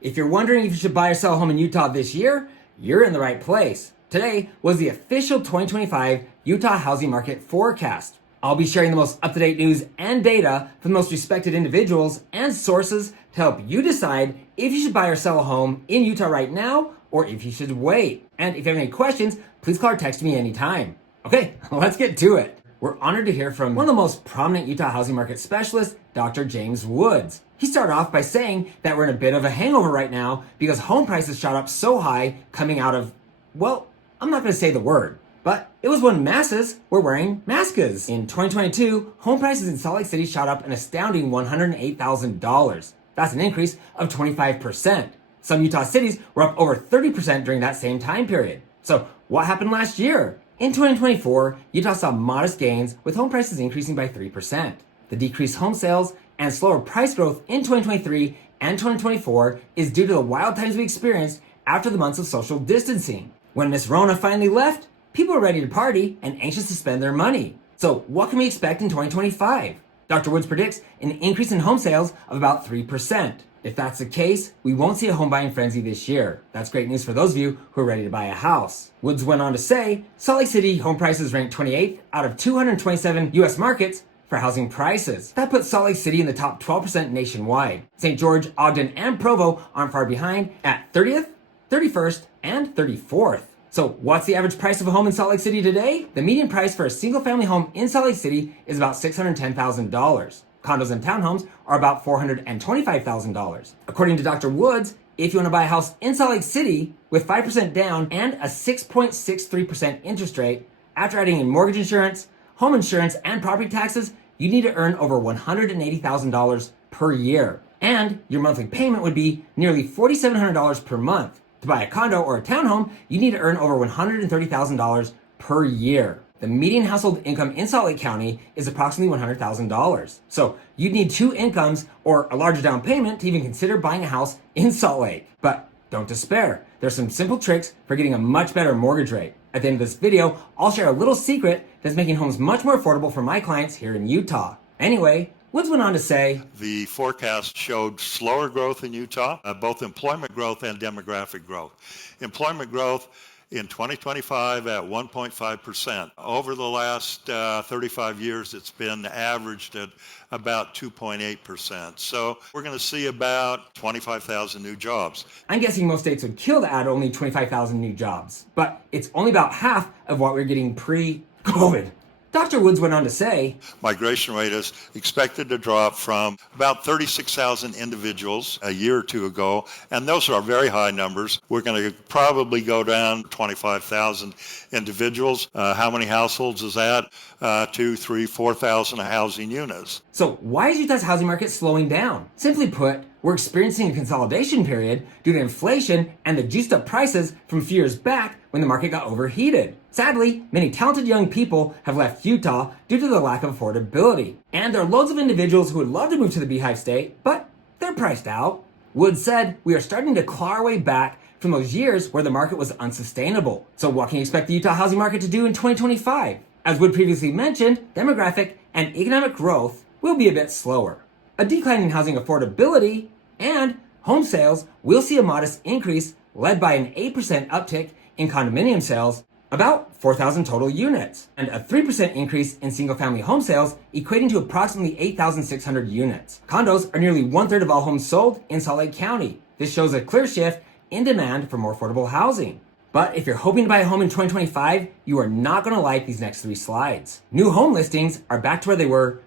If you're wondering if you should buy or sell a home in Utah this year, you're in the right place. Today was the official 2025 Utah housing market forecast. I'll be sharing the most up-to-date news and data from the most respected individuals and sources to help you decide if you should buy or sell a home in Utah right now or if you should wait. And if you have any questions, please call or text me anytime. Okay, let's get to it. We're honored to hear from one of the most prominent Utah housing market specialists, Dr. James Woods. He started off by saying that we're in a bit of a hangover right now because home prices shot up so high coming out of, well, I'm not going to say the word, but it was when masses were wearing masks. In 2022, home prices in Salt Lake City shot up an astounding $108,000. That's an increase of 25%. Some Utah cities were up over 30% during that same time period. So what happened last year? In 2024, Utah saw modest gains with home prices increasing by 3%. The decreased home sales and slower price growth in 2023 and 2024 is due to the wild times we experienced after the months of social distancing. When Miss Rona finally left, people were ready to party and anxious to spend their money. So what can we expect in 2025? Dr. Woods predicts an increase in home sales of about 3%. If that's the case, we won't see a home buying frenzy this year. That's great news for those of you who are ready to buy a house. Woods went on to say, Salt Lake City home prices ranked 28th out of 227 U.S. markets for housing prices. That puts Salt Lake City in the top 12% nationwide. St. George, Ogden, and Provo aren't far behind at 30th, 31st, and 34th. So what's the average price of a home in Salt Lake City today? The median price for a single family home in Salt Lake City is about $610,000. Condos and townhomes are about $425,000. According to Dr. Woods, if you want to buy a house in Salt Lake City with 5% down and a 6.63% interest rate, after adding in mortgage insurance, home insurance, and property taxes, you need to earn over $180,000 per year. And your monthly payment would be nearly $4,700 per month. To buy a condo or a townhome, you need to earn over $130,000 per year. The median household income in Salt Lake County is approximately $100,000. So you'd need two incomes or a larger down payment to even consider buying a house in Salt Lake. But don't despair. There's some simple tricks for getting a much better mortgage rate. At the end of this video, I'll share a little secret that's making homes much more affordable for my clients here in Utah. Anyway, Woods went on to say, the forecast showed slower growth in Utah, both employment growth and demographic growth. Employment growth in 2025 at 1.5%. Over the last 35 years, it's been averaged at about 2.8%. So we're going to see about 25,000 new jobs. I'm guessing most states would kill to add only 25,000 new jobs, but it's only about half of what we're getting pre-COVID. Dr. Woods went on to say, migration rate is expected to drop from about 36,000 individuals a year or two ago, and those are very high numbers. We're going to probably go down 25,000 individuals. How many households is that? 2, 3, 4,000 housing units. So why is Utah's housing market slowing down? Simply put, we're experiencing a consolidation period due to inflation and the juiced up prices from a few years back when the market got overheated. Sadly, many talented young people have left Utah due to the lack of affordability. And there are loads of individuals who would love to move to the Beehive state, but they're priced out. Woods said, we are starting to claw our way back from those years where the market was unsustainable. So what can you expect the Utah housing market to do in 2025? As Wood previously mentioned, demographic and economic growth will be a bit slower. A decline in housing affordability and home sales will see a modest increase led by an 8% uptick in condominium sales, about 4,000 total units, and a 3% increase in single-family home sales, equating to approximately 8,600 units. Condos are nearly one-third of all homes sold in Salt Lake County. This shows a clear shift in demand for more affordable housing. But if you're hoping to buy a home in 2025, you are not going to like these next three slides. New home listings are back to where they were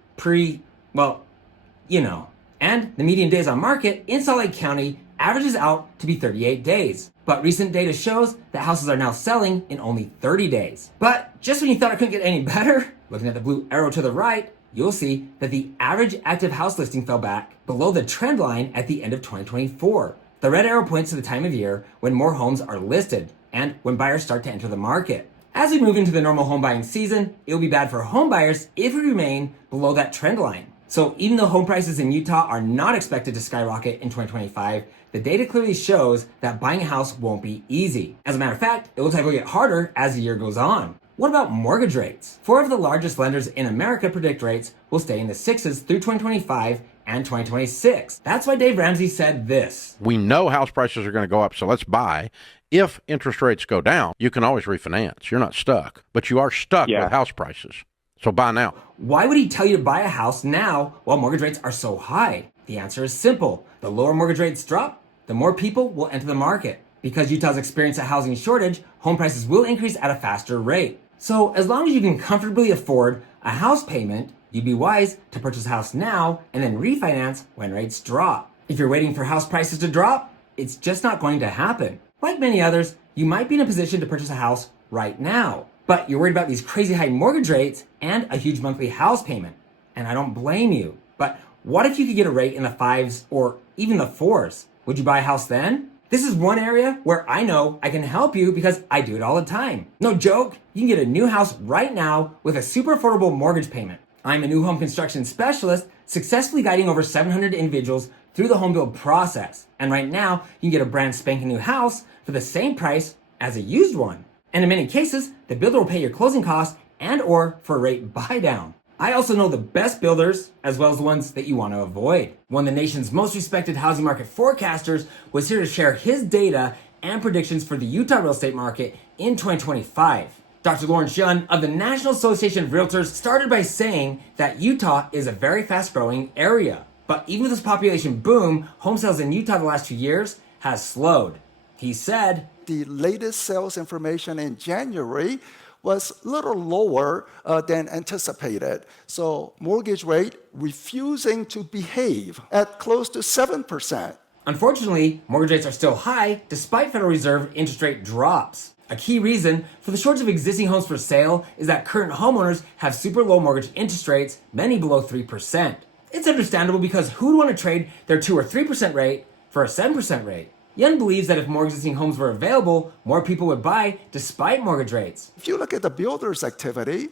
and the median days on market in Salt Lake County averages out to be 38 days. But recent data shows that houses are now selling in only 30 days. But just when you thought it couldn't get any better, looking at the blue arrow to the right, you'll see that the average active house listing fell back below the trend line at the end of 2024. The red arrow points to the time of year when more homes are listed and when buyers start to enter the market. As we move into the normal home buying season, it will be bad for home buyers if we remain below that trend line. So even though home prices in Utah are not expected to skyrocket in 2025, the data clearly shows that buying a house won't be easy. As a matter of fact, it looks like it will get harder as the year goes on. What about mortgage rates? 4 of the largest lenders in America predict rates will stay in the 6s through 2025 and 2026. That's why Dave Ramsey said this. We know house prices are going to go up, so let's buy. If interest rates go down, you can always refinance. You're not stuck, but you are stuck with house prices. So buy now. Why would he tell you to buy a house now while mortgage rates are so high? The answer is simple. The lower mortgage rates drop, the more people will enter the market. Because Utah's experienced a housing shortage, home prices will increase at a faster rate. So as long as you can comfortably afford a house payment, you'd be wise to purchase a house now and then refinance when rates drop. If you're waiting for house prices to drop, it's just not going to happen. Like many others, you might be in a position to purchase a house right now, but you're worried about these crazy high mortgage rates and a huge monthly house payment. And I don't blame you. But what if you could get a rate in the 5s or even the 4s? Would you buy a house then? This is one area where I know I can help you because I do it all the time. No joke, you can get a new house right now with a super affordable mortgage payment. I'm a new home construction specialist, successfully guiding over 700 individuals through the home build process. And right now, you can get a brand spanking new house for the same price as a used one. And in many cases, the builder will pay your closing costs and or for a rate buy down. I also know the best builders as well as the ones that you want to avoid. One of the nation's most respected housing market forecasters was here to share his data and predictions for the Utah real estate market in 2025. Dr. Lawrence Yun of the National Association of Realtors started by saying that Utah is a very fast-growing area. But even with this population boom, home sales in Utah the last 2 years has slowed. He said, the latest sales information in January was a little lower than anticipated. So mortgage rate refusing to behave at close to 7%. Unfortunately, mortgage rates are still high despite Federal Reserve interest rate drops. A key reason for the shortage of existing homes for sale is that current homeowners have super low mortgage interest rates, many below 3%. It's understandable because who would want to trade their 2 or 3% rate for a 7% rate? Yun believes that if more existing homes were available, more people would buy despite mortgage rates. If you look at the builders' activity,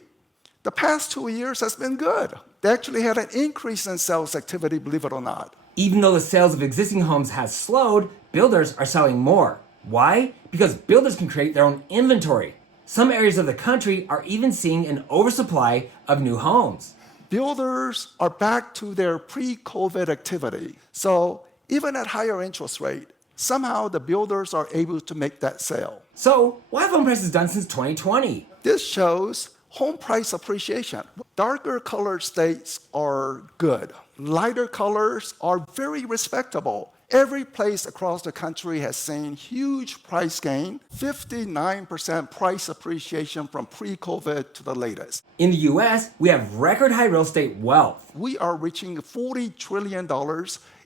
the past 2 years has been good. They actually had an increase in sales activity, believe it or not. Even though the sales of existing homes has slowed, builders are selling more. Why? Because builders can create their own inventory. Some areas of the country are even seeing an oversupply of new homes. Builders are back to their pre-COVID activity. So even at higher interest rate, somehow the builders are able to make that sale. So what have home prices done since 2020? This shows home price appreciation. Darker colored states are good. Lighter colors are very respectable. Every place across the country has seen huge price gain, 59% price appreciation from pre-COVID to the latest. In the US, we have record high real estate wealth. We are reaching $40 trillion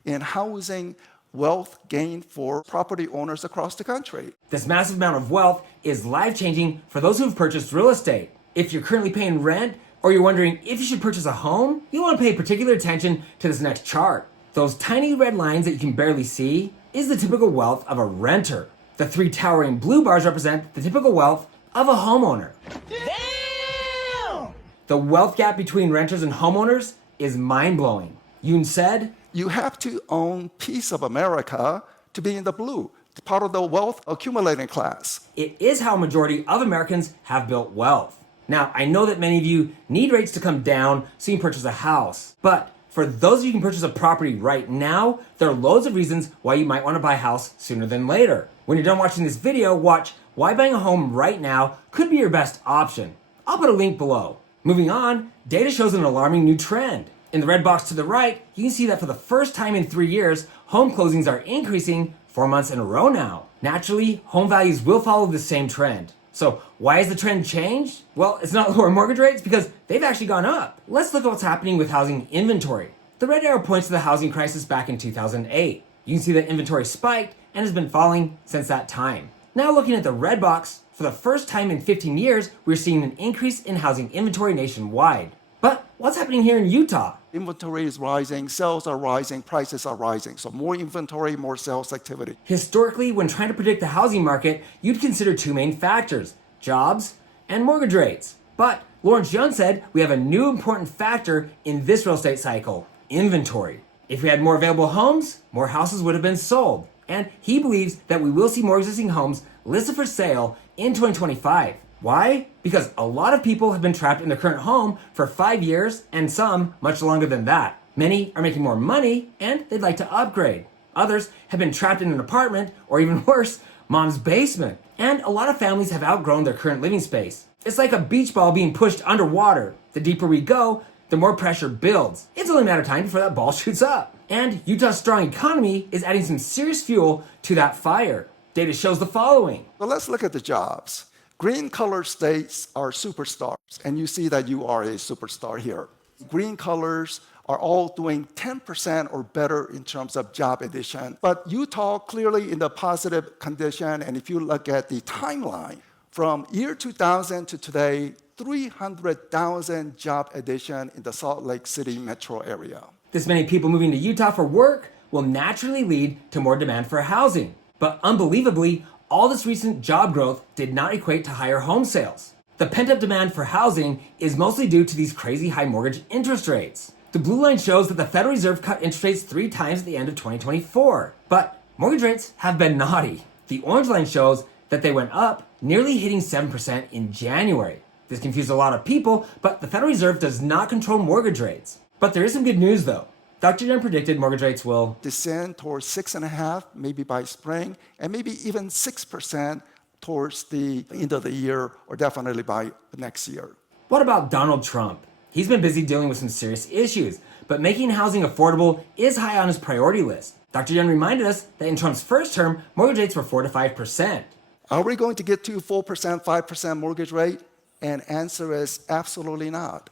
in housing wealth gain for property owners across the country. This massive amount of wealth is life-changing for those who have purchased real estate. If you're currently paying rent or you're wondering if you should purchase a home, you want to pay particular attention to this next chart. Those tiny red lines that you can barely see is the typical wealth of a renter. The 3 towering blue bars represent the typical wealth of a homeowner. Damn! The wealth gap between renters and homeowners is mind-blowing. Yoon said, you have to own piece of America to be in the blue, part of the wealth accumulating class. It is how a majority of Americans have built wealth. Now, I know that many of you need rates to come down so you can purchase a house, but for those of you who can purchase a property right now, there are loads of reasons why you might want to buy a house sooner than later. When you're done watching this video, watch why buying a home right now could be your best option. I'll put a link below. Moving on, data shows an alarming new trend. In the red box to the right, you can see that for the first time in 3 years, home closings are increasing 4 months in a row now. Naturally, home values will follow the same trend. So why has the trend changed? Well, it's not lower mortgage rates because they've actually gone up. Let's look at what's happening with housing inventory. The red arrow points to the housing crisis back in 2008. You can see that inventory spiked and has been falling since that time. Now looking at the red box, for the first time in 15 years, we're seeing an increase in housing inventory nationwide. But what's happening here in Utah? Inventory is rising, sales are rising, prices are rising. So more inventory, more sales activity. Historically, when trying to predict the housing market, you'd consider 2 main factors, jobs and mortgage rates. But Lawrence Yun said we have a new important factor in this real estate cycle, inventory. If we had more available homes, more houses would have been sold. And he believes that we will see more existing homes listed for sale in 2025. Why? Because a lot of people have been trapped in their current home for 5 years and some much longer than that. Many are making more money and they'd like to upgrade. Others have been trapped in an apartment, or even worse, mom's basement. And a lot of families have outgrown their current living space. It's like a beach ball being pushed underwater. The deeper we go, the more pressure builds. It's only a matter of time before that ball shoots up. And Utah's strong economy is adding some serious fuel to that fire. Data shows the following. Well, let's look at the jobs. Green color states are superstars, and you see that you are a superstar here. Green colors are all doing 10% or better in terms of job addition. But Utah clearly in the positive condition, and if you look at the timeline, from year 2000 to today, 300,000 job addition in the Salt Lake City metro area. This many people moving to Utah for work will naturally lead to more demand for housing. But unbelievably, all this recent job growth did not equate to higher home sales. The pent-up demand for housing is mostly due to these crazy high mortgage interest rates. The blue line shows that the Federal Reserve cut interest rates 3 times at the end of 2024. But mortgage rates have been naughty. The orange line shows that they went up, nearly hitting 7% in January. This confused a lot of people, but the Federal Reserve does not control mortgage rates. But there is some good news though. Dr. Young predicted mortgage rates will descend towards 6.5%, maybe by spring, and maybe even 6% towards the end of the year, or definitely by next year. What about Donald Trump? He's been busy dealing with some serious issues, but making housing affordable is high on his priority list. Dr. Young reminded us that in Trump's first term, mortgage rates were 4 to 5%. Are we going to get to 4%, 5% mortgage rate? And answer is absolutely not.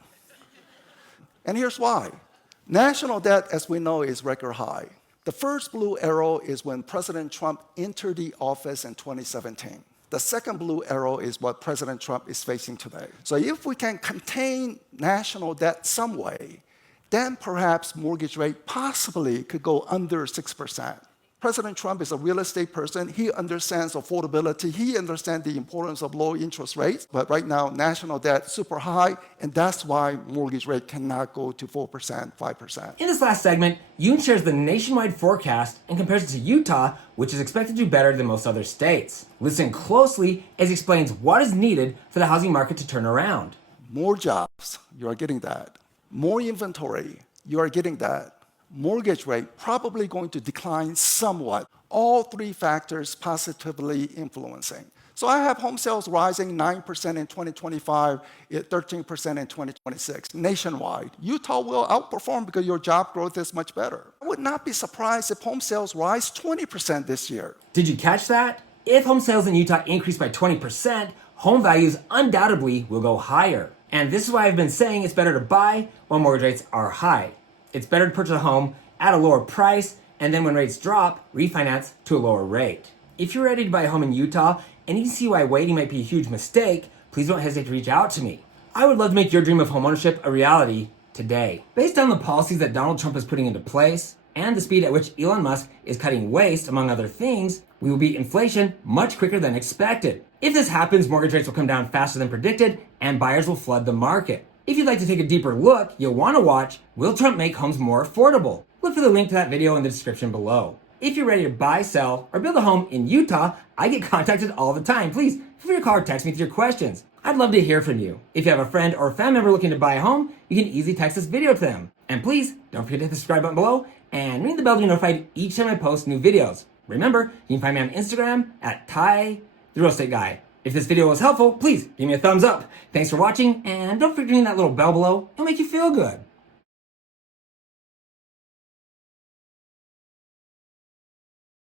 And here's why. National debt, as we know, is record high. The first blue arrow is when President Trump entered the office in 2017. The second blue arrow is what President Trump is facing today. So if we can contain national debt some way, then perhaps mortgage rate possibly could go under 6%. President Trump is a real estate person. He understands affordability. He understands the importance of low interest rates. But right now, national debt super high, and that's why mortgage rate cannot go to 4%, 5%. In this last segment, Yoon shares the nationwide forecast and compares it to Utah, which is expected to do better than most other states. Listen closely as he explains what is needed for the housing market to turn around. More jobs, you are getting that. More inventory, you are getting that. Mortgage rate probably going to decline somewhat. All 3 factors positively influencing. So I have home sales rising 9% in 2025, 13% in 2026 nationwide. Utah will outperform because your job growth is much better. I would not be surprised if home sales rise 20% this year. Did you catch that? If home sales in Utah increase by 20%, home values undoubtedly will go higher. And this is why I've been saying it's better to buy while mortgage rates are high. It's better to purchase a home at a lower price, and then when rates drop, refinance to a lower rate. If you're ready to buy a home in Utah and you see why waiting might be a huge mistake, please don't hesitate to reach out to me. I would love to make your dream of homeownership a reality today. Based on the policies that Donald Trump is putting into place and the speed at which Elon Musk is cutting waste, among other things, we will beat inflation much quicker than expected. If this happens, mortgage rates will come down faster than predicted and buyers will flood the market. If you'd like to take a deeper look, you'll want to watch Will Trump Make Homes More Affordable? Look for the link to that video in the description below. If you're ready to buy, sell, or build a home in Utah, I get contacted all the time. Please feel free to call or text me with your questions. I'd love to hear from you. If you have a friend or a family member looking to buy a home, you can easily text this video to them. And please, don't forget to hit the subscribe button below and ring the bell to be notified each time I post new videos. Remember, you can find me on Instagram at Ty, the Real Estate Guy. If this video was helpful, please give me a thumbs up. Thanks for watching, and don't forget to ring that little bell below. It'll make you feel good.